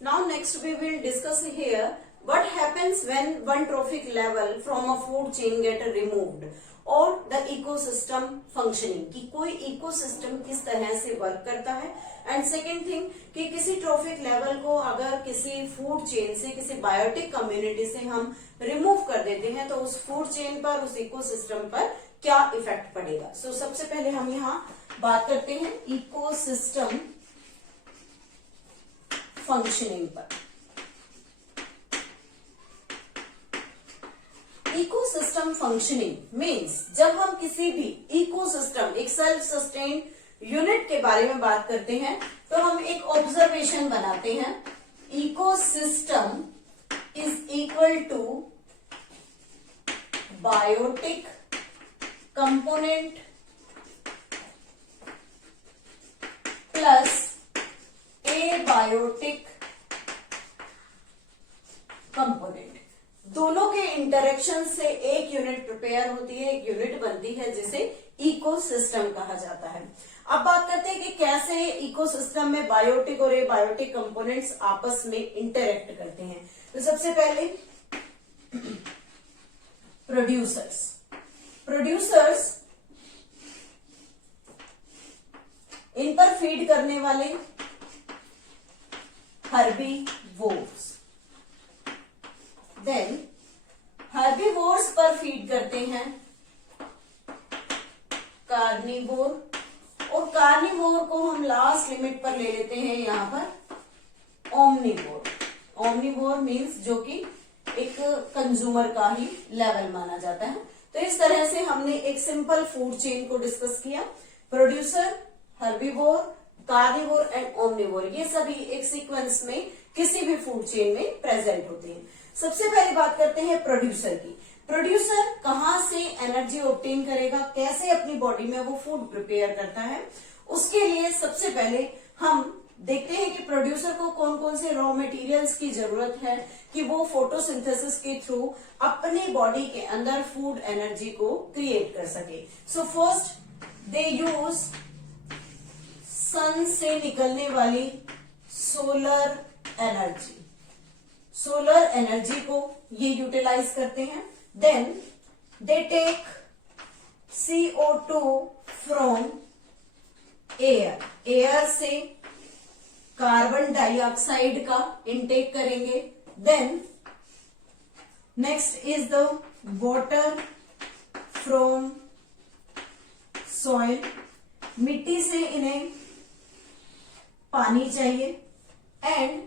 Now next we will discuss here what happens when one trophic level from a food chain get removed और the ecosystem functioning कि कोई ecosystem किस तरह से work करता है। एंड सेकेंड थिंग कि किसी ट्रॉफिक लेवल को अगर किसी फूड चेन से किसी बायोटिक कम्युनिटी से हम रिमूव कर देते हैं तो उस फूड चेन पर उस इकोसिस्टम पर क्या इफेक्ट पड़ेगा। सो सबसे पहले हम यहाँ बात करते हैं इकोसिस्टम फंक्शनिंग पर। इकोसिस्टम फंक्शनिंग मीन्स जब हम किसी भी इकोसिस्टम एक सेल्फ सस्टेन्ड यूनिट के बारे में बात करते हैं तो हम एक ऑब्जर्वेशन बनाते हैं, ecosystem is equal to biotic component plus abiotic component. दोनों के इंटरेक्शन से एक यूनिट प्रिपेयर होती है, एक यूनिट बनती है जिसे इकोसिस्टम कहा जाता है। अब बात करते हैं कि कैसे इकोसिस्टम में बायोटिक और एबायोटिक कंपोनेंट्स आपस में इंटरेक्ट करते हैं। तो सबसे पहले प्रोड्यूसर्स इन पर फीड करने वाले हर्बीवोर्स, देन हर्बीवोर्स पर फीड करते हैं कार्निवोर, और कार्निवोर को हम लास्ट लिमिट पर ले लेते हैं यहां पर ओमनिवोर। ओमनिवोर मीन्स जो कि एक कंज्यूमर का ही लेवल माना जाता है। तो इस तरह से हमने एक सिंपल फूड चेन को डिस्कस किया, producer, herbivore, carnivore and omnivore, ये सभी एक सीक्वेंस में किसी भी फूड चेन में प्रेजेंट होते हैं। सबसे पहले बात करते हैं प्रोड्यूसर की। प्रोड्यूसर कहां से एनर्जी ऑब्टेन करेगा, कैसे अपनी बॉडी में वो फूड प्रिपेयर करता है, उसके लिए सबसे पहले हम देखते हैं कि प्रोड्यूसर को कौन कौन से रॉ मटेरियल्स की जरूरत है कि वो फोटोसिंथेसिस के थ्रू अपनी बॉडी के अंदर फूड एनर्जी को क्रिएट कर सके। सो फर्स्ट दे यूज सन से निकलने वाली सोलर एनर्जी, सोलर एनर्जी को ये यूटिलाइज करते हैं। Then they take CO2 from air, air से कार्बन डाइऑक्साइड का इनटेक करेंगे। Then next is the water from soil, मिट्टी से इन्हें पानी चाहिए। एंड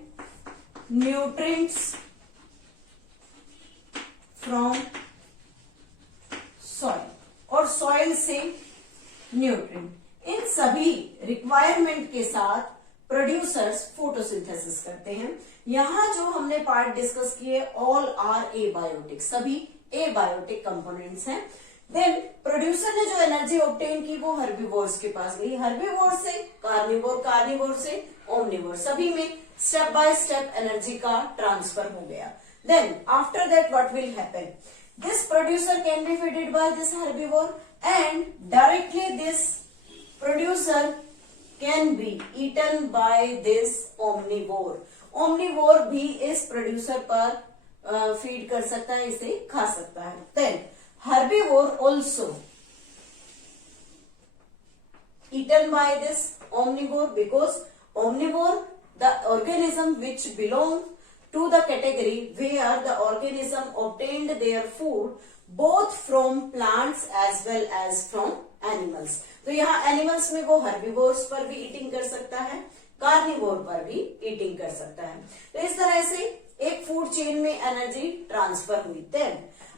न्यूट्रिएंट्स फ्रॉम सॉइल, और सॉइल से न्यूट्रिएंट। इन सभी रिक्वायरमेंट के साथ प्रोड्यूसर्स फोटोसिंथेसिस करते हैं। यहां जो हमने पार्ट डिस्कस किए ऑल आर एबायोटिक, सभी एबायोटिक कंपोनेंट्स हैं। देन प्रोड्यूसर ने जो एनर्जी ऑब्टेन की वो हर्बीवोर्स के पास गई, हर्बीवोर से कार्निवोर, कार्निवोर से ओमनिवोर, सभी में स्टेप बाय स्टेप एनर्जी का ट्रांसफर हो गया। Then after that what will happen, this producer can be feeded by this herbivore and directly this producer can be eaten by this omnivore. Omnivore भी इस producer पर feed कर सकता है, इसे खा सकता है। Then herbivore also eaten by this omnivore, because omnivore, the organism which belong to the category where the organism obtained their food both from plants as well as from animals. तो यहाँ animals में वो herbivores पर भी eating कर सकता है, carnivore पर भी ईटिंग कर सकता है। तो इस तरह से एक फूड चेन में एनर्जी ट्रांसफर हुई। देन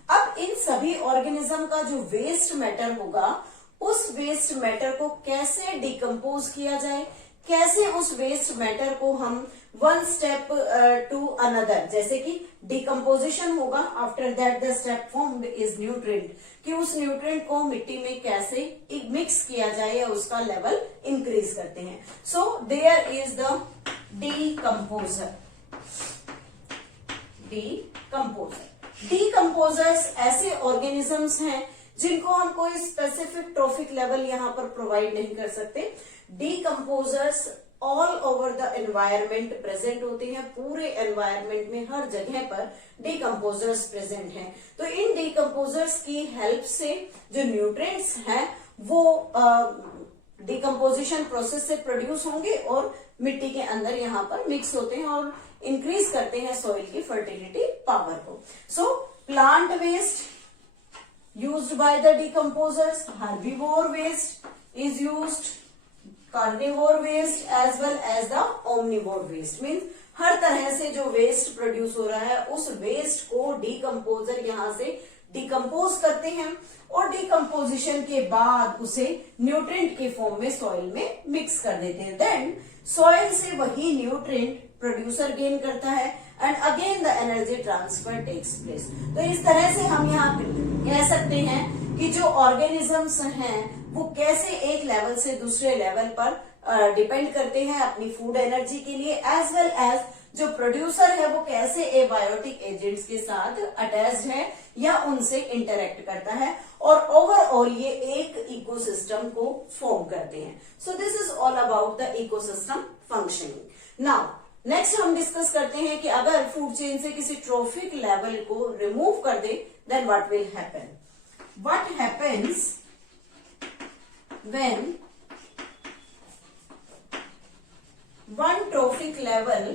अब इन सभी ऑर्गेनिज्म का जो वेस्ट मैटर होगा, उस वेस्ट मैटर को कैसे डिकम्पोज किया जाए, कैसे उस वेस्ट मैटर को हम वन स्टेप टू अनदर, जैसे कि डिकम्पोजिशन होगा, after that the step formed is nutrient, कि उस न्यूट्रिएंट को मिट्टी में कैसे मिक्स किया जाए या उसका लेवल इंक्रीज करते हैं। So there is the decomposer. Decomposers ऐसे ऑर्गेनिजम्स हैं जिनको हम कोई स्पेसिफिक ट्रॉफिक लेवल यहाँ पर प्रोवाइड नहीं कर सकते। Decomposers all over the environment present होते हैं, पूरे एनवायरमेंट में हर जगह पर डिकम्पोजर्स प्रेजेंट हैं। तो इन डिकम्पोजर्स की हेल्प से जो न्यूट्रिएंट्स हैं वो डिकम्पोजिशन प्रोसेस से प्रोड्यूस होंगे और मिट्टी के अंदर यहाँ पर मिक्स होते हैं और इंक्रीज करते हैं सॉइल की फर्टिलिटी पावर को। So plant waste used by the decomposers, herbivore waste is used, carnivore waste as well as the omnivore waste, means हर तरह से जो वेस्ट प्रोड्यूस हो रहा है उस वेस्ट को डिकम्पोजर यहाँ से डिकम्पोज करते हैं और डिकम्पोजिशन के बाद उसे न्यूट्रिएंट के फॉर्म में सॉइल में मिक्स कर देते हैं। देन सॉइल से वही न्यूट्रिएंट प्रोड्यूसर गेन करता है and again the energy transfer takes place. तो इस तरह से हम यहाँ कह सकते हैं कि जो ऑर्गेनिजम्स हैं वो कैसे एक लेवल से दूसरे लेवल पर डिपेंड करते हैं अपनी फूड एनर्जी के लिए, एज वेल एज जो प्रोड्यूसर है वो कैसे एबायोटिक एजेंट्स के साथ अटैच्ड है या उनसे इंटरेक्ट करता है और ओवरऑल ये एक इकोसिस्टम को फॉर्म करते हैं। सो this is all about the ecosystem functioning. Now next हम डिस्कस करते हैं कि अगर फूड चेन से किसी ट्रॉफिक लेवल को रिमूव कर दे then what will happen. What happens when one trophic level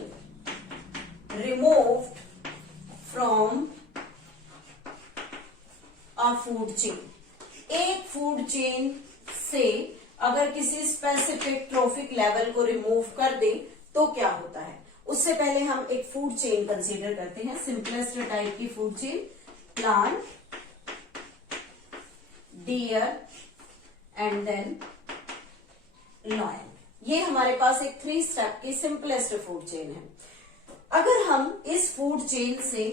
removed from a food chain। एक फूड चेन से अगर किसी स्पेसिफिक ट्रॉफिक लेवल को रिमूव कर दे तो क्या होता है। उससे पहले हम एक फूड चेन कंसीडर करते हैं, सिंपलेस्ट टाइप की food chain, plant, deer and then lion. ये हमारे पास एक 3 स्टेप की सिंपलेस्ट फूड चेन है। अगर हम इस फूड चेन से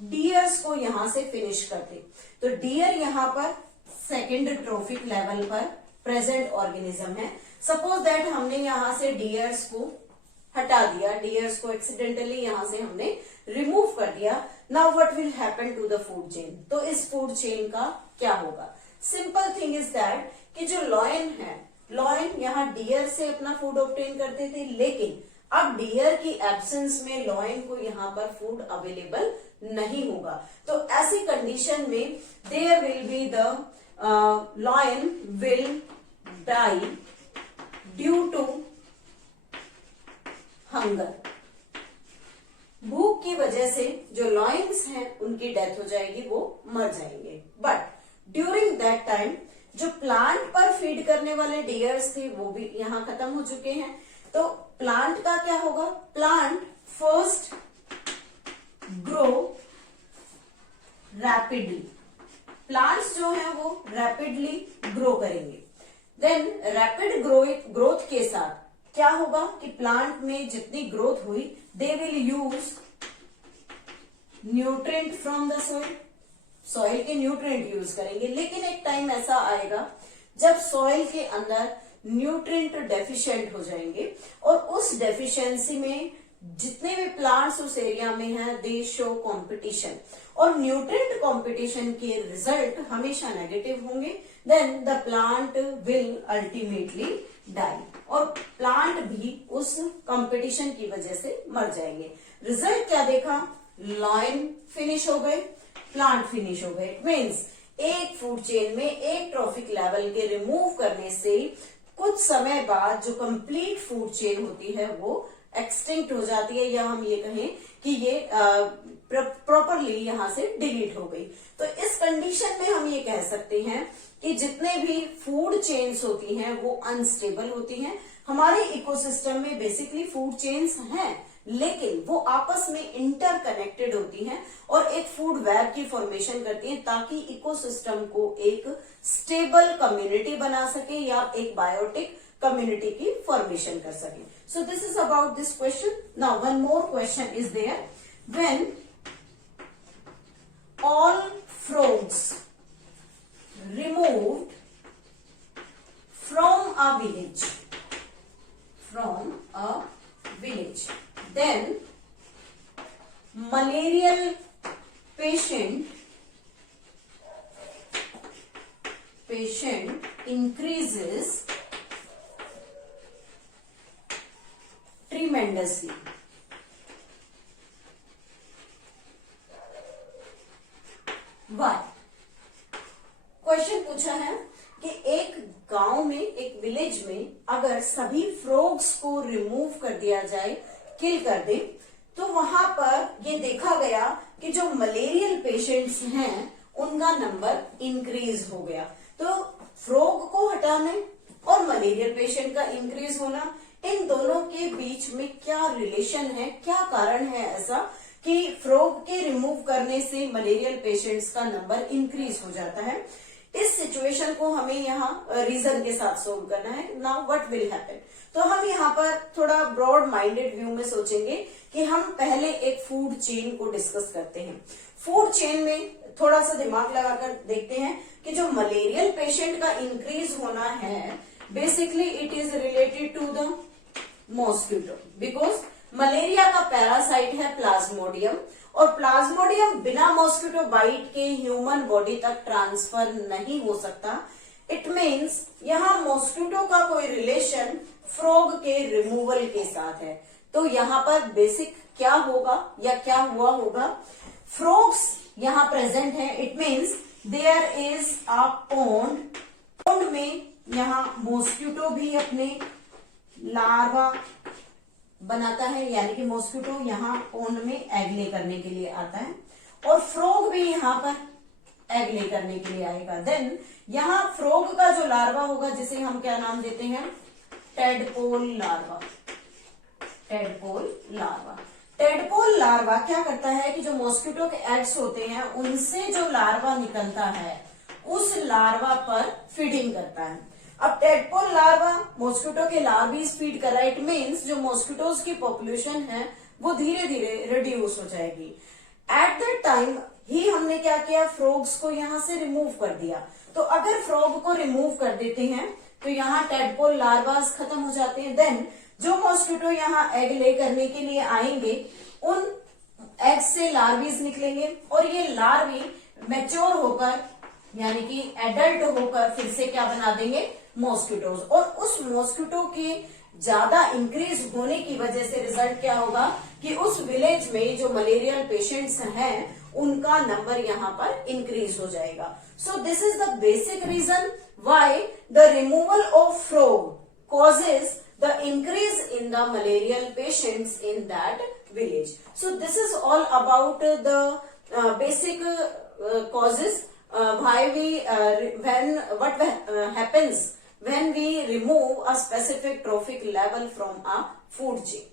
डियर्स को यहां से फिनिश करते तो डियर यहां पर सेकेंड ट्रॉफिक लेवल पर प्रेजेंट ऑर्गेनिज्म है। सपोज दैट हमने यहां से डियर्स को हटा दिया, डियर्स को एक्सीडेंटली यहां से हमने रिमूव कर दिया। Now what will happen to the food chain. तो इस फूड चेन का क्या होगा। सिंपल थिंग इज दैट कि जो लॉयन है, लॉयन यहाँ डियर से अपना फूड ऑब्टेन करते थे, लेकिन अब डियर की एब्सेंस में लॉयन को यहाँ पर फूड अवेलेबल नहीं होगा। तो ऐसी कंडीशन में there will be the lion will die due to hunger. भूख की वजह से जो लॉयंस हैं उनकी डेथ हो जाएगी, वो मर जाएंगे। बट ड्यूरिंग दैट टाइम जो प्लांट पर फीड करने वाले डियर्स थे वो भी यहाँ खत्म हो चुके हैं। तो प्लांट का क्या होगा, plant first grow rapidly, plants जो हैं वो रैपिडली ग्रो करेंगे। देन रैपिड ग्रोथ के साथ क्या होगा कि प्लांट में जितनी ग्रोथ हुई they will use nutrient from the soil, soil के न्यूट्रिएंट यूज करेंगे। लेकिन एक टाइम ऐसा आएगा जब सॉइल के अंदर न्यूट्रिएंट डेफिशिएंट हो जाएंगे और उस डेफिशिएंसी में जितने भी प्लांट्स उस एरिया में हैं दे शो कंपटीशन और न्यूट्रिएंट कंपटीशन के रिजल्ट हमेशा नेगेटिव होंगे। Then the plant will ultimately die और प्लांट भी उस कंपटीशन की वजह से मर जाएंगे। रिजल्ट क्या देखा, लॉयन फिनिश हो गए, प्लांट फिनिश हो गए। इट मीन्स एक फूड चेन में एक ट्रॉफिक लेवल के रिमूव करने से कुछ समय बाद जो कंप्लीट फूड चेन होती है वो एक्सटिंक्ट हो जाती है, या हम ये कहें कि ये प्रॉपरली यहां से डिलीट हो गई। तो इस कंडीशन में हम ये कह सकते हैं कि जितने भी फूड चेन्स होती हैं वो अनस्टेबल होती हैं। हमारे इकोसिस्टम में बेसिकली फूड चेन्स हैं लेकिन वो आपस में इंटरकनेक्टेड होती हैं और एक फूड वेब की फॉर्मेशन करती हैं ताकि इकोसिस्टम को एक स्टेबल कम्युनिटी बना सके या एक बायोटिक कम्युनिटी की फॉर्मेशन कर सके। So this is about this question. Now one more question is there, when all frogs removed from a village, then malarial patient increases tremendously. Why? Question पूछा है कि एक गांव में, एक विलेज में अगर सभी फ्रॉग्स को रिमूव कर दिया जाए, किल कर दे, तो वहां पर ये देखा गया कि जो मलेरियल पेशेंट्स हैं उनका नंबर इंक्रीज हो गया। तो फ्रॉग को हटाने और मलेरियल पेशेंट का इंक्रीज होना, इन दोनों के बीच में क्या रिलेशन है, क्या कारण है ऐसा कि फ्रॉग के रिमूव करने से मलेरियल पेशेंट्स का नंबर इंक्रीज हो जाता है। इस सिचुएशन को हमें यहाँ रीजन के साथ सोल्व करना है। नाउ व्हाट विल हैपन, तो हम यहाँ पर थोड़ा ब्रॉड माइंडेड व्यू में सोचेंगे कि हम पहले एक फूड चेन को डिस्कस करते हैं। फूड चेन में थोड़ा सा दिमाग लगाकर देखते हैं कि जो मलेरियल पेशेंट का इंक्रीज होना है, basically it is related to the mosquito, because malaria का पैरासाइट है प्लाज्मोडियम, और प्लाज्मोडियम बिना मॉस्किटो बाइट के ह्यूमन बॉडी तक ट्रांसफर नहीं हो सकता। इट मीन्स यहाँ मॉस्किटो का कोई रिलेशन फ्रॉग के रिमूवल के साथ है। तो यहाँ पर बेसिक क्या होगा या क्या हुआ होगा, फ्रॉग्स यहाँ प्रेजेंट है, it means there is a pond, pond में यहाँ मॉस्किटो भी अपने लार्वा बनाता है, यानी कि मॉस्किटो यहाँ पॉन्ड में एग ले करने के लिए आता है और फ्रॉग भी यहाँ पर एग ले करने के लिए आएगा। देन यहाँ फ्रॉग का जो लार्वा होगा, जिसे हम क्या नाम देते हैं, tadpole larva. Tadpole larva, tadpole larva क्या करता है कि जो मॉस्किटो के एग्स होते हैं उनसे जो लार्वा निकलता है उस लार्वा पर फीडिंग करता है। अब टेडपोल लार्वा मॉस्किटो के लार्वीज फीड कर रहा है, इट मीन्स जो मॉस्किटोज की पॉपुलेशन है वो धीरे धीरे रिड्यूस हो जाएगी। एट दैट टाइम ही हमने क्या किया, फ्रॉग्स को यहाँ से रिमूव कर दिया। तो अगर फ्रॉग को रिमूव कर देते हैं तो यहाँ टेडपोल लार्वास खत्म हो जाते हैं। देन जो मॉस्किटो यहाँ एग ले करने के लिए आएंगे, उन एग से लार्वीज निकलेंगे और ये लार्वी मैच्योर होकर यानी कि एडल्ट होकर फिर से क्या बना देंगे, मॉस्किटोज। और उस मॉस्किटो के ज्यादा इंक्रीज होने की वजह से रिजल्ट क्या होगा कि उस विलेज में जो मलेरियल पेशेंट्स हैं उनका नंबर यहाँ पर इंक्रीज हो जाएगा। So this is the basic reason why the removal of frog causes the increase in the malarial patients in that village. So this is all about the basic causes why we what happens when we remove a specific trophic level from a food chain.